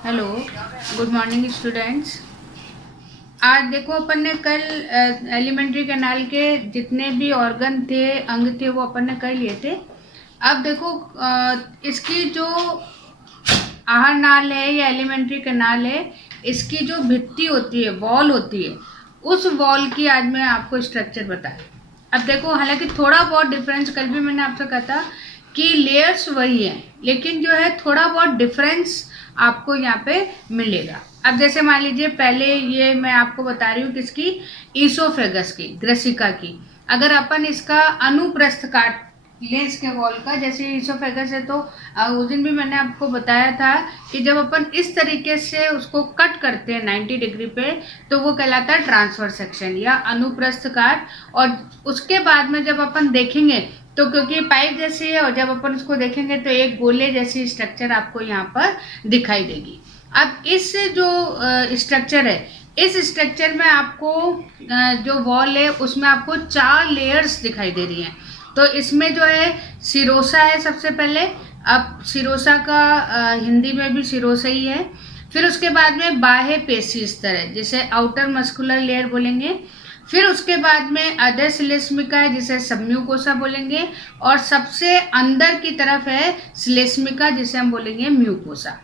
Hello, good morning students. आज देखो अपन ने कल एलिमेंट्री कैनाल के जितने भी ऑर्गन थे, अंग थे, वो अपन ने कर लिए थे। अब देखो इसकी जो आहार नाल है या एलिमेंट्री कैनाल है, इसकी जो भित्ति होती है, वॉल होती है, उस वॉल की आज मैं आपको स्ट्रक्चर बताया। अब देखो, हालांकि थोड़ा बहुत डिफरेंस, कल भी मैंने आपसे कहा था कि लेयर्स वही है, लेकिन जो है थोड़ा बहुत डिफरेंस आपको यहाँ पे मिलेगा। अब जैसे मान लीजिए, पहले ये मैं आपको बता रही हूँ किसकी, ईसोफेगस की, ग्रसिका की। अगर अपन इसका अनुप्रस्थ काट लें इसके वॉल का, जैसे ईसोफेगस है, तो उस दिन भी मैंने आपको बताया था कि जब अपन इस तरीके से उसको कट करते हैं 90 डिग्री पे, तो वो कहलाता है ट्रांसफर सेक्शन या अनुप्रस्थ काट। और उसके बाद में जब अपन देखेंगे, तो क्योंकि पाइप जैसी है और जब अपन उसको देखेंगे तो एक गोले जैसी स्ट्रक्चर आपको यहाँ पर दिखाई देगी। अब इस जो स्ट्रक्चर है, इस स्ट्रक्चर में आपको जो वॉल है उसमें आपको 4 लेयर्स दिखाई दे रही हैं। तो इसमें जो है सिरोसा है सबसे पहले। अब सिरोसा का हिंदी में भी सिरोसा ही है। फिर उसके बाद में बाह्य पेशी स्तर है, जिसे आउटर मस्कुलर लेयर बोलेंगे। फिर उसके बाद में अधः श्लेष्मिका है, जिसे सबम्यूकोसा बोलेंगे। और सबसे अंदर की तरफ है श्लेष्मिका, जिसे हम बोलेंगे म्यूकोसा।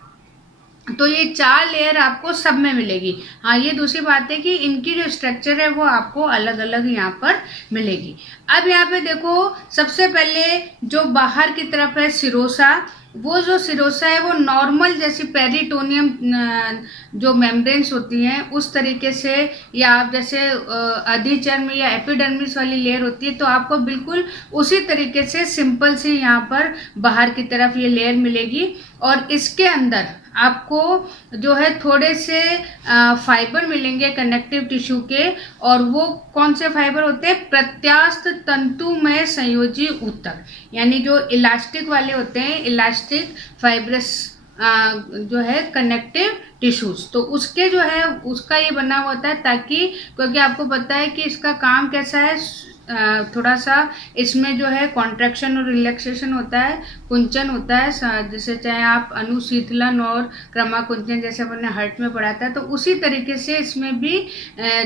तो ये 4 लेयर आपको सब में मिलेगी। हाँ, ये दूसरी बात है कि इनकी जो स्ट्रक्चर है वो आपको अलग अलग यहाँ पर मिलेगी। अब यहाँ पे देखो, सबसे पहले जो बाहर की तरफ है सिरोसा, वो जो सिरोसा है वो नॉर्मल जैसी पेरिटोनियम जो मेम्ब्रेन्स होती हैं उस तरीके से, या आप जैसे अधिचर्म या एपिडर्मिस वाली लेयर होती है, तो आपको बिल्कुल उसी तरीके से सिंपल सी यहाँ पर बाहर की तरफ ये लेयर मिलेगी। और इसके अंदर आपको जो है थोड़े से फाइबर मिलेंगे कनेक्टिव टिश्यू के। और वो कौन से फाइबर होते हैं, प्रत्यास्थ तंतुमय संयोजी ऊतक, यानी जो इलास्टिक वाले होते हैं, इलास्टिक फाइब्रस जो है कनेक्टिव टिश्यूज, तो उसके जो है उसका ये बना हुआ होता है, ताकि क्योंकि आपको पता है कि इसका काम कैसा है, थोड़ा सा इसमें जो है कॉन्ट्रैक्शन और रिलैक्सेशन होता है, कुंचन होता है, जैसे चाहे आप अनुशीतलन और क्रमाकुंचन जैसे अपने हर्ट में पढ़ा था, तो उसी तरीके से इसमें भी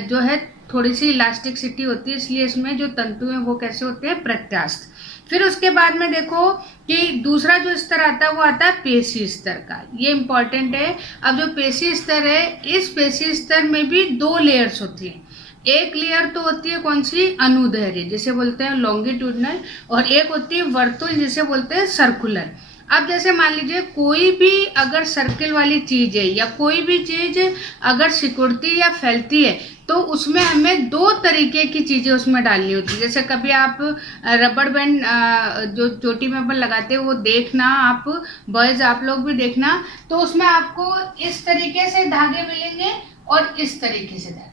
जो है थोड़ी सी इलास्टिसिटी होती है, इसलिए इसमें जो तंतु हैं वो कैसे होते हैं, प्रत्यास्थ। फिर उसके बाद में देखो कि दूसरा जो स्तर आता है वो आता है पेशी स्तर का। ये इंपॉर्टेंट है। अब जो पेशी स्तर है, इस पेशी स्तर में भी 2 लेयर्स होती हैं। एक लेयर तो होती है कौन सी, अनुदैर्घ्य, जिसे बोलते हैं लॉन्गिट्यूडनल, और एक होती है वर्तुल, जिसे बोलते हैं सर्कुलर। अब जैसे मान लीजिए, कोई भी अगर सर्किल वाली चीज है या कोई भी चीज अगर सिकुड़ती या फैलती है, तो उसमें हमें 2 तरीके की चीजें उसमें डालनी होती है। जैसे कभी आप रबड़ बैंड जो चोटी में अपन लगाते हैं वो देखना, आप बॉयज आप लोग भी देखना, तो उसमें आपको इस तरीके से धागे मिलेंगे और इस तरीके से धागे।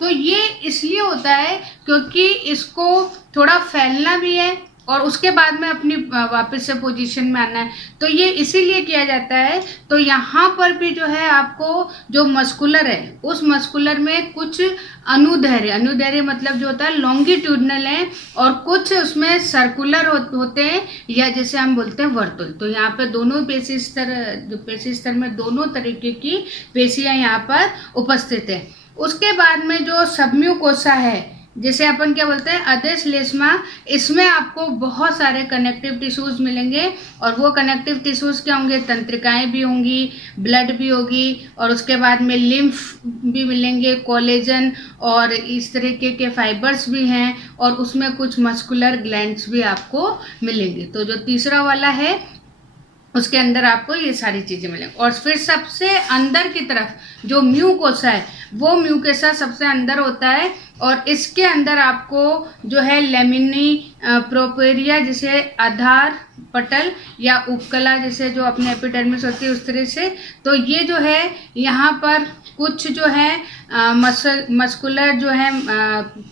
तो ये इसलिए होता है क्योंकि इसको थोड़ा फैलना भी है और उसके बाद में अपनी वापस से पोजीशन में आना है, तो ये इसीलिए किया जाता है। तो यहाँ पर भी जो है आपको जो मस्कुलर है, उस मस्कुलर में कुछ अनुदैर्घ्य, अनुदैर्घ्य मतलब जो होता है लॉन्गिट्यूडनल है, और कुछ उसमें सर्कुलर होते हैं, या जैसे हम बोलते हैं वर्तुल। तो यहाँ पे दोनों पेशी स्तर, जो पेशी स्तर में दोनों तरीके की पेशियाँ यहाँ पर उपस्थित है। उसके बाद में जो सबम्यूकोसा है, जैसे अपन क्या बोलते हैं, अधः श्लेष्मा, इसमें आपको बहुत सारे कनेक्टिव टिश्यूज मिलेंगे। और वो कनेक्टिव टिश्यूज क्या होंगे, तंत्रिकाएं भी होंगी, ब्लड भी होगी, और उसके बाद में लिम्फ भी मिलेंगे, कोलेजन और इस तरीके के फाइबर्स भी हैं, और उसमें कुछ मस्कुलर ग्लैंड्स भी आपको मिलेंगे। तो जो तीसरा वाला है उसके अंदर आपको ये सारी चीज़ें मिलेंगी। और फिर सबसे अंदर की तरफ जो म्यूकोसा है, वो म्यूकोसा सबसे अंदर होता है, और इसके अंदर आपको जो है लेमिनी प्रोपेरिया, जिसे आधार पटल या उपकला, जैसे जो अपने एपिडर्मिस होती है उस तरह से, तो ये जो है यहाँ पर कुछ जो है मस्कुलर जो है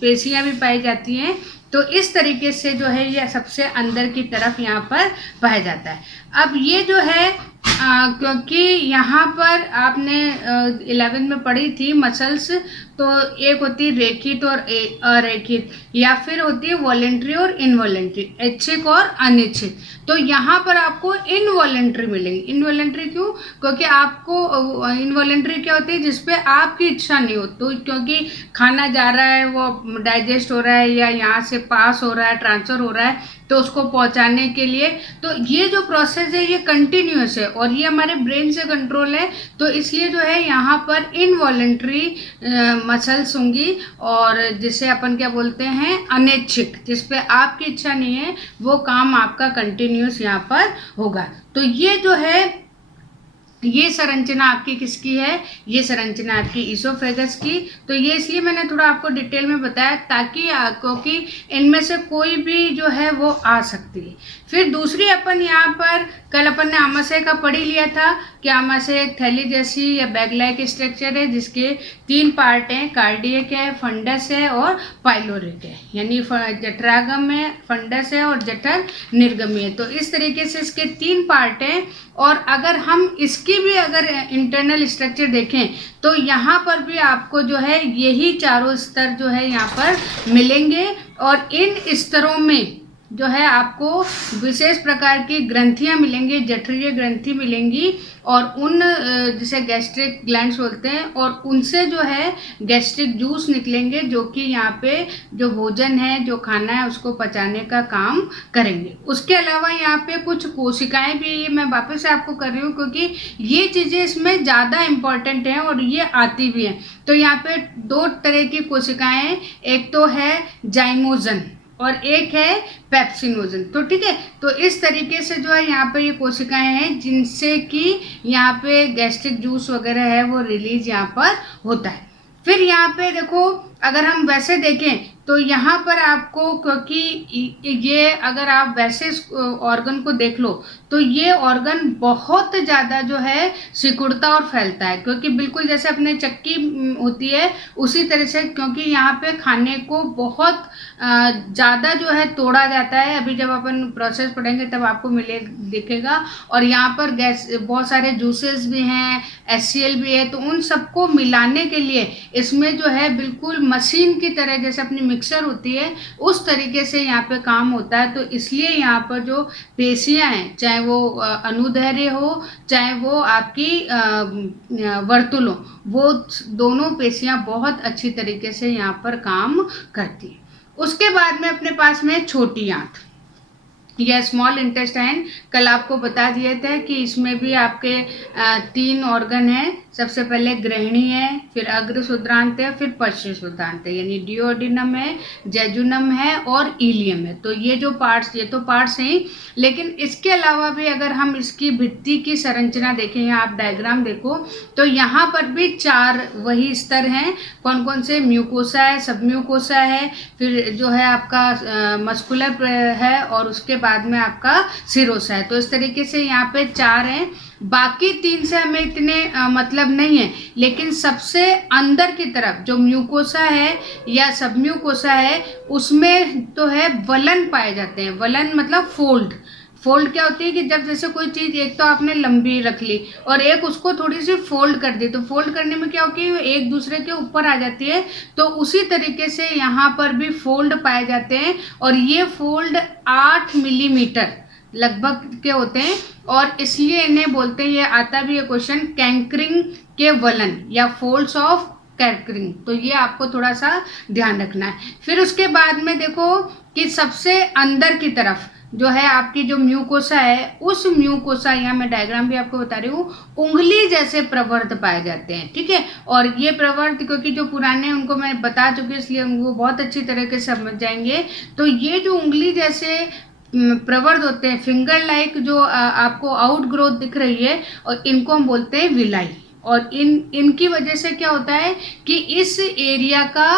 पेशियाँ भी पाई जाती हैं। तो इस तरीके से जो है ये सबसे अंदर की तरफ यहाँ पर पाया जाता है। अब ये जो है क्योंकि यहाँ पर आपने 11th में पढ़ी थी मसल्स, तो एक होती है रेखित और अरेखित, या फिर होती है वॉलेंट्री और इनवॉलेंट्री, ऐच्छिक और अनैच्छिक। तो यहाँ पर आपको इनवॉलेंट्री मिलेंगी। इनवॉलेंट्री क्यों? क्योंकि आपको इनवॉलेंट्री क्या होती है, जिसपे आपकी इच्छा नहीं हो, तो क्योंकि खाना जा रहा है, वो डाइजेस्ट हो रहा है या यहाँ से पास हो रहा है, ट्रांसफर हो रहा है, तो उसको पहुंचाने के लिए, तो ये जो प्रोसेस है ये कंटिन्यूअस है और ये हमारे ब्रेन से कंट्रोल है। तो इसलिए जो है यहाँ पर इनवॉलेंट्री मसल्स होंगी, और जिसे अपन क्या बोलते हैं, अनैच्छिक, जिस पे आपकी इच्छा नहीं है, वो काम आपका कंटिन्यूअस यहाँ पर होगा। तो ये जो है, ये संरचना आपकी किसकी है? ये संरचना आपकी ईसोफेगस की। तो ये इसलिए मैंने थोड़ा आपको डिटेल में बताया, ताकि क्योंकि इनमें से कोई भी जो है वो आ सकती है। फिर दूसरी अपन यहाँ पर कल अपन ने आमाशय का पढ़ ही लिया था कि आमाशय एक थैली जैसी या बैग लाइक स्ट्रक्चर है, जिसके 3 पार्ट हैं, कार्डियक है, फंडस है और पाइलोरिक है। यानी जठरागम है, फंडस है और जठर निर्गमी है। तो इस तरीके से इसके 3 पार्ट हैं। और अगर हम इसकी भी अगर इंटरनल स्ट्रक्चर देखें, तो यहाँ पर भी आपको जो है यही चारों स्तर जो है यहाँ पर मिलेंगे। और इन स्तरों में जो है आपको विशेष प्रकार की ग्रंथियाँ मिलेंगी, जठरीय ग्रंथि मिलेंगी, और उन जिसे गैस्ट्रिक ग्लैंड्स बोलते हैं, और उनसे जो है गैस्ट्रिक जूस निकलेंगे, जो कि यहाँ पे जो भोजन है, जो खाना है, उसको पचाने का काम करेंगे। उसके अलावा यहाँ पे कुछ कोशिकाएं भी, मैं वापस से आपको कर रही हूँ क्योंकि ये चीज़ें इसमें ज़्यादा इम्पॉर्टेंट हैं और ये आती भी हैं। तो यहाँ पे 2 तरह की कोशिकाएं हैं, एक तो है जाइमोजन और एक है पेप्सिनोजन। तो ठीक है, तो इस तरीके से जो है यहाँ पे ये कोशिकाएं हैं, जिनसे कि यहाँ पे गैस्ट्रिक जूस वगैरह है वो रिलीज यहाँ पर होता है। फिर यहाँ पे देखो, अगर हम वैसे देखें तो यहाँ पर आपको, क्योंकि ये अगर आप वैसे ऑर्गन को देख लो, तो ये ऑर्गन बहुत ज़्यादा जो है सिकुड़ता और फैलता है, क्योंकि बिल्कुल जैसे अपने चक्की होती है उसी तरह से, क्योंकि यहाँ पे खाने को बहुत ज़्यादा जो है तोड़ा जाता है। अभी जब अपन प्रोसेस पढ़ेंगे तब आपको दिखेगा। और यहाँ पर गैस बहुत सारे जूसेस भी हैं, HCl भी है, तो उन सबको मिलाने के लिए इसमें जो है बिल्कुल मशीन की तरह, जैसे अपनी मिक्सर होती है उस तरीके से यहाँ पे काम होता है। तो इसलिए यहाँ पर जो पेशियाँ हैं, चाहे वो अनुदैर्ध्य हो, चाहे वो आपकी वर्तुल हो, वो दोनों पेशियाँ बहुत अच्छी तरीके से यहाँ पर काम करती हैं। उसके बाद में अपने पास में छोटी आंत या स्मॉल इंटेस्टाइन, कल आपको बता दिए थे कि इसमें भी आपके 3 ऑर्गन हैं। सबसे पहले ग्रहणी है, फिर अग्र शुद्रांत है, फिर पश्च शुद्रांत है, यानी डिओडिनम है, जेजुनम है और इलियम है। तो ये जो पार्ट्स, ये तो पार्ट्स हैं, लेकिन इसके अलावा भी अगर हम इसकी भित्ति की संरचना देखें, यहाँ आप डायग्राम देखो, तो यहाँ पर भी 4 वही स्तर हैं। कौन कौन से? म्यूकोसा है, सब म्यूकोसा है, फिर जो है आपका मस्कुलर है, और उसके बाद में आपका सिरोसा है। तो इस तरीके से यहाँ पे 4 हैं। बाकी 3 से हमें इतने मतलब नहीं है, लेकिन सबसे अंदर की तरफ जो म्यूकोसा है या सब म्यूकोसा है, उसमें तो है वलन पाए जाते हैं। वलन मतलब फोल्ड। फोल्ड क्या होती है कि जब जैसे कोई चीज़ एक तो आपने लंबी रख ली और एक उसको थोड़ी सी फोल्ड कर दी, तो फोल्ड करने में क्या होती है, एक दूसरे के ऊपर आ जाती है। तो उसी तरीके से यहाँ पर भी फोल्ड पाए जाते हैं, और ये फोल्ड 8 मिलीमीटर लगभग के होते हैं, और इसलिए इन्हें बोलते हैं, ये आता भी है क्वेश्चन, कैंकरिंग के वलन या फोल्ड्स ऑफ कैंकरिंग। तो ये आपको थोड़ा सा ध्यान रखना है। फिर उसके बाद में देखो कि सबसे अंदर की तरफ जो है आपकी जो म्यूकोसा है, उस म्यूकोसा, यहाँ मैं डायग्राम भी आपको बता रही हूँ, उंगली जैसे प्रवर्त पाए जाते हैं। ठीक है, और ये प्रवर्त क्योंकि जो पुराने उनको मैं बता चुकी हूँ, इसलिए उनको बहुत अच्छी तरीके से समझ जाएंगे। तो ये जो उंगली जैसे प्रवर्त होते हैं, फिंगर लाइक जो आपको आउट ग्रोथ दिख रही है, और इनको हम बोलते हैं विलाई। और इनकी वजह से क्या होता है कि इस एरिया का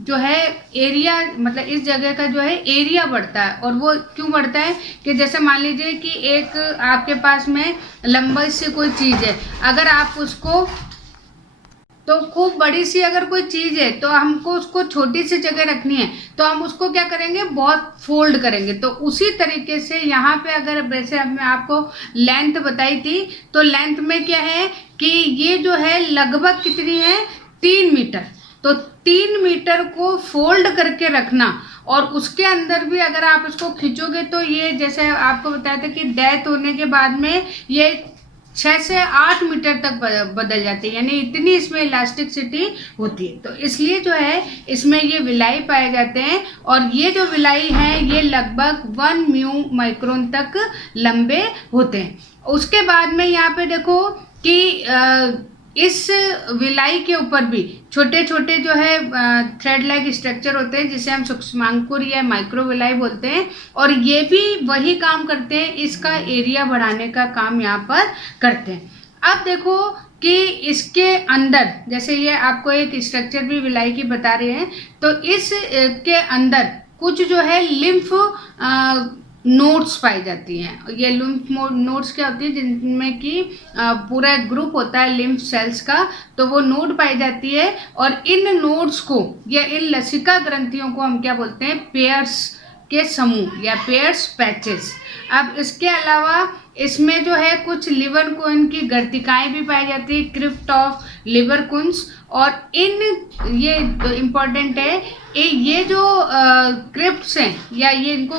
जो है एरिया, मतलब इस जगह का जो है एरिया बढ़ता है। और वो क्यों बढ़ता है कि जैसे मान लीजिए कि एक आपके पास में लंबी सी कोई चीज़ है, अगर आप उसको तो खूब बड़ी सी अगर कोई चीज़ है तो हमको उसको छोटी सी जगह रखनी है, तो हम उसको क्या करेंगे, बहुत फोल्ड करेंगे। तो उसी तरीके से यहाँ पे अगर वैसे मैं आपको लेंथ बताई थी, तो लेंथ में क्या है कि ये जो है लगभग कितनी है, 3 मीटर। तो 3 मीटर को फोल्ड करके रखना, और उसके अंदर भी अगर आप इसको खींचोगे तो ये जैसे आपको बताया था कि डेथ होने के बाद में ये 6 से 8 मीटर तक बदल जाती है, यानी इतनी इसमें इलास्टिसिटी होती है। तो इसलिए जो है इसमें ये विलाई पाए जाते हैं, और ये जो विलाई हैं ये लगभग 1 म्यू माइक्रोन तक लंबे होते हैं। उसके बाद में यहाँ पे देखो कि इस विलाई के ऊपर भी छोटे छोटे जो है थ्रेड लाइक स्ट्रक्चर होते हैं, जिसे हम सूक्ष्मांकुर या माइक्रो विलाई बोलते हैं, और ये भी वही काम करते हैं, इसका एरिया बढ़ाने का काम यहाँ पर करते हैं। अब देखो कि इसके अंदर जैसे ये आपको एक स्ट्रक्चर भी विलाई की बता रहे हैं, तो इस के अंदर कुछ जो है लिम्फ नोड्स पाई जाती हैं। ये लिम्फ नोड्स क्या होती है, जिनमें कि पूरा एक ग्रुप होता है लिम्फ सेल्स का, तो वो नोड पाई जाती है, और इन नोड्स को या इन लसिका ग्रंथियों को हम क्या बोलते हैं, पेयर्स के समूह या पेयर्स पैचेस। अब इसके अलावा इसमें जो है कुछ लिवर कोन की गर्तिकाएं भी पाई जाती है, क्रिप्ट ऑफ लिवर कुंस, और इन ये इम्पॉर्टेंट है, ये जो क्रिप्ट्स हैं या ये इनको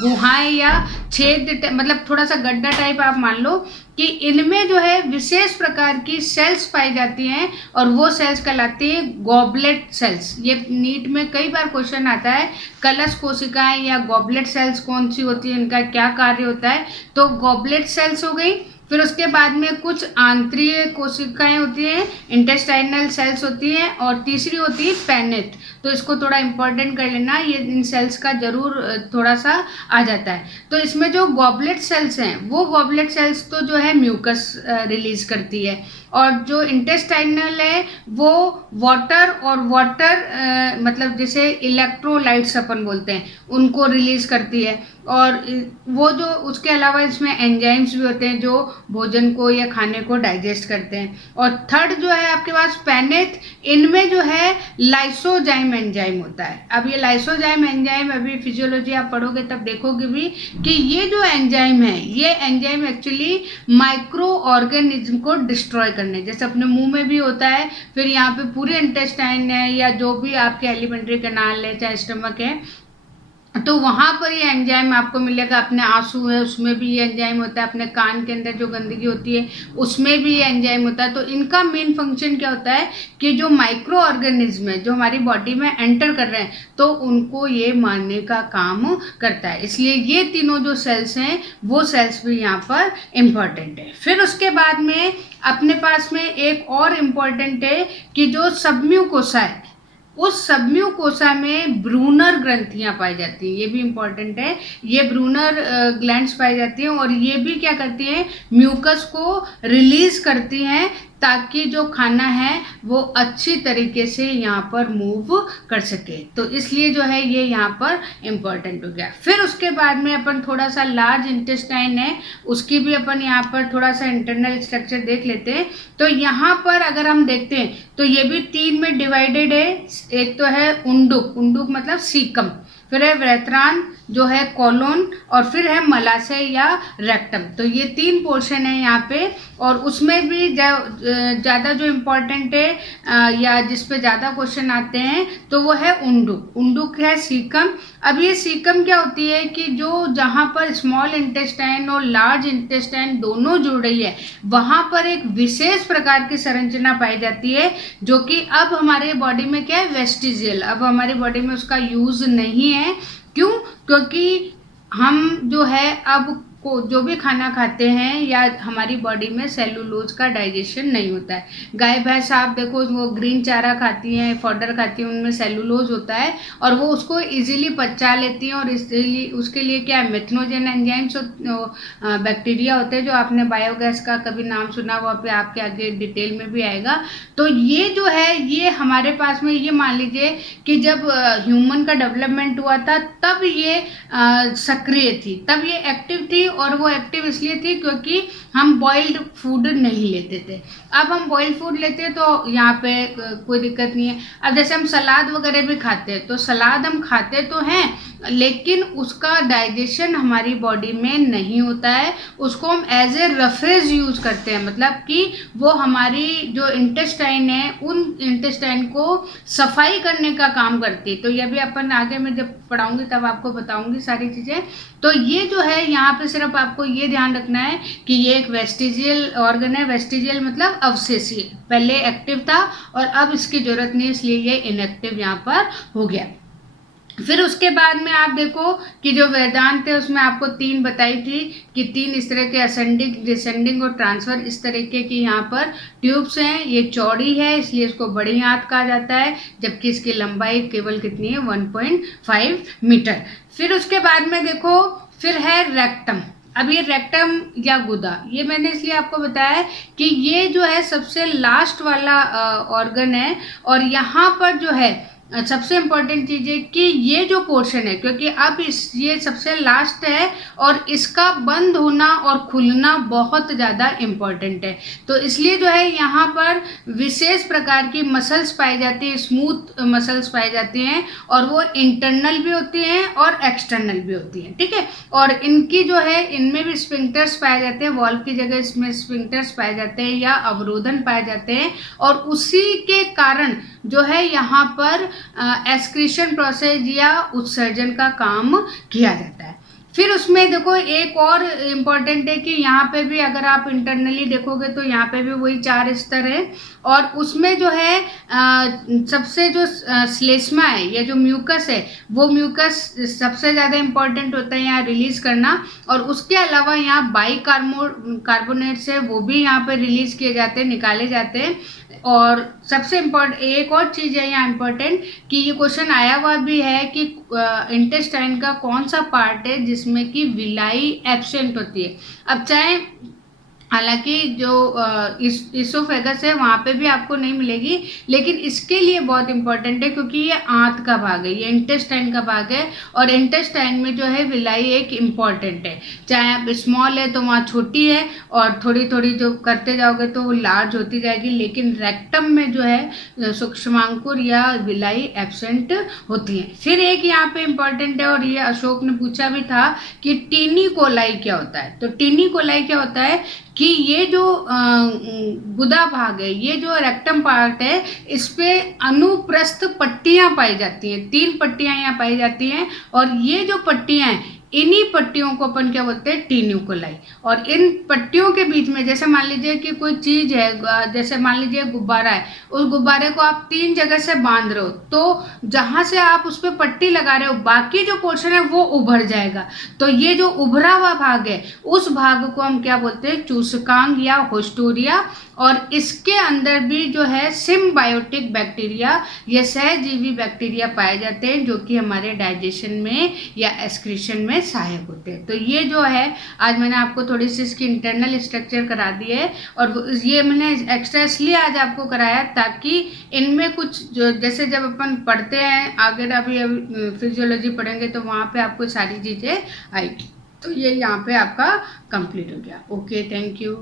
गुहाएं या छेद, मतलब थोड़ा सा गड्ढा टाइप आप मान लो, कि इनमें जो है विशेष प्रकार की सेल्स पाई जाती हैं, और वो सेल्स कहलाती है गॉबलेट सेल्स। ये नीट में कई बार क्वेश्चन आता है, कलश कोशिकाएं या गॉबलेट सेल्स कौन सी होती है, इनका क्या कार्य होता है। तो गॉबलेट सेल्स हो गई। फिर उसके बाद में कुछ आंतरीय कोशिकाएं होती हैं, इंटेस्टाइनल सेल्स होती हैं, और तीसरी होती है पेनेट। तो इसको थोड़ा इंपॉर्टेंट कर लेना, ये इन सेल्स का जरूर थोड़ा सा आ जाता है। तो इसमें जो गॉबलेट सेल्स हैं, वो गॉबलेट सेल्स तो जो है म्यूकस रिलीज करती है, और जो इंटेस्टाइनल है वो वाटर मतलब जैसे इलेक्ट्रोलाइट्स अपन बोलते हैं, उनको रिलीज करती है। और वो जो उसके अलावा इसमें एंजाइम्स भी होते हैं जो भोजन को या खाने को डाइजेस्ट करते हैं। और थर्ड जो है आपके पास पेनेट, इनमें जो है लाइसोजाइम एंजाइम होता है। अब ये लाइसोजाइम एंजाइम अभी फिजियोलॉजी आप पढ़ोगे तब देखोगे भी कि ये जो एंजाइम है, ये एंजाइम एक्चुअली माइक्रो ऑर्गेनिज्म को डिस्ट्रॉय करने, जैसे अपने मुंह में भी होता है, फिर यहाँ पे पूरे इंटेस्टाइन है या जो भी आपके एलिमेंट्री कैनाल है चाहे स्टमक है, तो वहाँ पर ये एंजाइम आपको मिलेगा। अपने आंसू है उसमें भी ये एंजाइम होता है, अपने कान के अंदर जो गंदगी होती है उसमें भी ये एंजाइम होता है। तो इनका मेन फंक्शन क्या होता है कि जो माइक्रो ऑर्गेनिज्म है जो हमारी बॉडी में एंटर कर रहे हैं, तो उनको ये मारने का काम करता है। इसलिए ये तीनों जो सेल्स हैं वो सेल्स भी यहाँ पर इम्पॉर्टेंट है। फिर उसके बाद में अपने पास में एक और इम्पॉर्टेंट है कि जो सबम्यूकोसा है, उस सबम्यूकोसा में ब्रूनर ग्रंथियां पाई जाती हैं, ये भी इम्पॉर्टेंट है। ये ब्रूनर ग्लैंड्स पाई जाती हैं, और ये भी क्या करती हैं, म्यूकस को रिलीज करती हैं, ताकि जो खाना है वो अच्छी तरीके से यहाँ पर मूव कर सके। तो इसलिए जो है ये यहाँ पर इम्पॉर्टेंट हो गया। फिर उसके बाद में अपन थोड़ा सा लार्ज इंटेस्टाइन है, उसकी भी अपन यहाँ पर थोड़ा सा इंटरनल स्ट्रक्चर देख लेते हैं। तो यहाँ पर अगर हम देखते हैं तो ये भी 3 में डिवाइडेड है। एक तो है उंडुक, उंडुक मतलब सीकम, फिर है व्रेत्रान जो है कॉलोन, और फिर है मलाशय या रेक्टम। तो ये 3 पोर्शन है यहाँ पे, और उसमें भी ज़्यादा जो इम्पोर्टेंट है या जिस पे ज़्यादा क्वेश्चन आते हैं तो वो है उंडुक। उंडुक है सीकम। अब ये सीकम क्या होती है कि जो जहाँ पर स्मॉल इंटेस्टाइन और लार्ज इंटेस्टाइन दोनों जुड़ रही है, वहाँ पर एक विशेष प्रकार की संरचना पाई जाती है, जो कि अब हमारे बॉडी में क्या है, वेस्टिजियल, अब हमारी बॉडी में उसका यूज़ नहीं है। क्यों? क्योंकि हम जो है अब को जो भी खाना खाते हैं या हमारी बॉडी में सेलुलोज का डाइजेशन नहीं होता है। गाय भैंस आप देखो वो ग्रीन चारा खाती हैं, फॉडर खाती हैं, उनमें सेलुलोज होता है और वो उसको इजीली पचा लेती हैं, और इसलिए उसके लिए क्या है, मेथनोजन एंजाइम्स बैक्टीरिया होते हैं, जो आपने बायोगैस का कभी नाम सुना, वहाँ पे आपके आगे डिटेल में भी आएगा। तो ये जो है ये हमारे पास में, ये मान लीजिए कि जब ह्यूमन का डेवलपमेंट हुआ था तब ये सक्रिय थी, तब ये एक्टिव थी, और वो एक्टिव इसलिए थी क्योंकि हम बॉइल्ड फूड नहीं लेते थे। अब हम बॉइल्ड फूड लेते हैं तो यहाँ पे कोई दिक्कत नहीं है। अब जैसे हम सलाद वगैरह भी खाते हैं तो सलाद हम खाते तो हैं लेकिन उसका डाइजेशन हमारी बॉडी में नहीं होता है, उसको हम एज ए रफेज यूज करते हैं, मतलब कि वो हमारी जो इंटेस्टाइन है उन इंटेस्टाइन को सफाई करने का काम करती है। तो ये भी अपन आगे मैं जब पढ़ाऊंगी तब आपको बताऊंगी सारी चीज़ें। तो ये जो है यहाँ पे सिर्फ आपको ये ध्यान रखना है कि ये एक वेस्टिजियल ऑर्गन है। वेस्टिजियल मतलब अवशेषीय, पहले एक्टिव था और अब इसकी जरूरत नहीं, इसलिए ये इनएक्टिव यहाँ पर हो गया। फिर उसके बाद में आप देखो कि जो वेदांत है उसमें आपको 3 बताई थी कि 3 इस तरह के असेंडिंग, डिसेंडिंग और ट्रांसफर इस तरीके की यहाँ पर ट्यूब्स हैं। ये चौड़ी है इसलिए इसको बड़ी आंत कहा जाता है, जबकि इसकी लंबाई केवल कितनी है 1.5 मीटर। फिर उसके बाद में देखो फिर है रेक्टम। अब ये रेक्टम या गुदा, ये मैंने इसलिए आपको बताया कि ये जो है सबसे लास्ट वाला ऑर्गन है और यहाँ पर जो है सबसे इम्पॉर्टेंट चीज़ है कि ये जो पोर्शन है, क्योंकि अब ये सबसे लास्ट है और इसका बंद होना और खुलना बहुत ज़्यादा इम्पॉर्टेंट है। तो इसलिए जो है यहाँ पर विशेष प्रकार की मसल्स पाई जाती है, स्मूथ मसल्स पाई जाती हैं और वो इंटरनल भी होती हैं और एक्सटर्नल भी होती हैं, ठीक है। और इनकी जो है इनमें भी स्फिंक्टर्स पाए जाते हैं, वॉल्व की जगह इसमें स्फिंक्टर्स पाए जाते हैं या अवरोधन पाए जाते हैं और उसी के कारण जो है यहाँ पर एक्सक्रीशन प्रोसेस या उत्सर्जन का काम किया जाता है। फिर उसमें देखो एक और इम्पॉर्टेंट है कि यहाँ पे भी अगर आप इंटरनली देखोगे तो यहाँ पे भी वही 4 स्तर है और उसमें जो है सबसे जो श्लेष्मा है या जो म्यूकस है वो म्यूकस सबसे ज़्यादा इम्पॉर्टेंट होता है यहाँ रिलीज करना। और उसके अलावा यहाँ कार्बोनेट्स है वो भी यहाँ पे रिलीज किए जाते हैं, निकाले जाते हैं। और सबसे इम्पोर्टेंट एक और चीज़ है यहाँ इम्पोर्टेंट कि ये क्वेश्चन आया हुआ भी है कि इंटेस्टाइन का कौन सा पार्ट है जिसमें कि विलाई एब्सेंट होती है। अब चाहे हालांकि जो इसोफेगस है वहाँ पे भी आपको नहीं मिलेगी, लेकिन इसके लिए बहुत इंपॉर्टेंट है क्योंकि ये आंत का भाग है, ये इंटेस्टाइन का भाग है और इंटेस्टाइन में जो है विलाई एक इम्पॉर्टेंट है। चाहे आप स्मॉल है तो वहाँ छोटी है और थोड़ी थोड़ी जो करते जाओगे तो वो लार्ज होती जाएगी, लेकिन रेक्टम में जो है सूक्ष्मांकुर या विलाई एब्सेंट होती है। फिर एक यहाँ पे इम्पॉर्टेंट है और ये अशोक ने पूछा भी था कि टीनी कोलाई क्या होता है। तो टीनी कोलाई क्या होता है कि ये जो गुदा भाग है, ये जो रेक्टम पार्ट है, इस पे अनुप्रस्थ पट्टियां पाई जाती हैं, 3 पट्टियां यहाँ पाई जाती हैं और ये जो पट्टियां हैं इन्हीं पट्टियों को अपन क्या बोलते हैं टीन्यूकोलाई। और इन पट्टियों के बीच में जैसे मान लीजिए कि कोई चीज़ है, जैसे मान लीजिए गुब्बारा है, उस गुब्बारे को आप 3 जगह से बांध रहे हो तो जहाँ से आप उस पर पट्टी लगा रहे हो बाकी जो पोर्शन है वो उभर जाएगा। तो ये जो उभरा हुआ भाग है उस भाग को हम क्या बोलते हैं चूसकांग या होस्टोरिया। और इसके अंदर भी जो है सिम्बायोटिक बैक्टीरिया या सहजीवी बैक्टीरिया पाए जाते हैं जो कि हमारे डाइजेशन में या एक्सक्रीशन में सहायक होते हैं। तो ये जो है आज मैंने आपको थोड़ी सी इसकी इंटरनल स्ट्रक्चर करा दी है और ये मैंने एक्स्ट्रा इसलिए आज आपको कराया ताकि इनमें कुछ जो जैसे जब अपन पढ़ते हैं आगे अभी फिजियोलॉजी पढ़ेंगे तो वहाँ पे आपको सारी चीज़ें आएगी। तो ये यहाँ पे आपका कंप्लीट हो गया। Okay, thank you.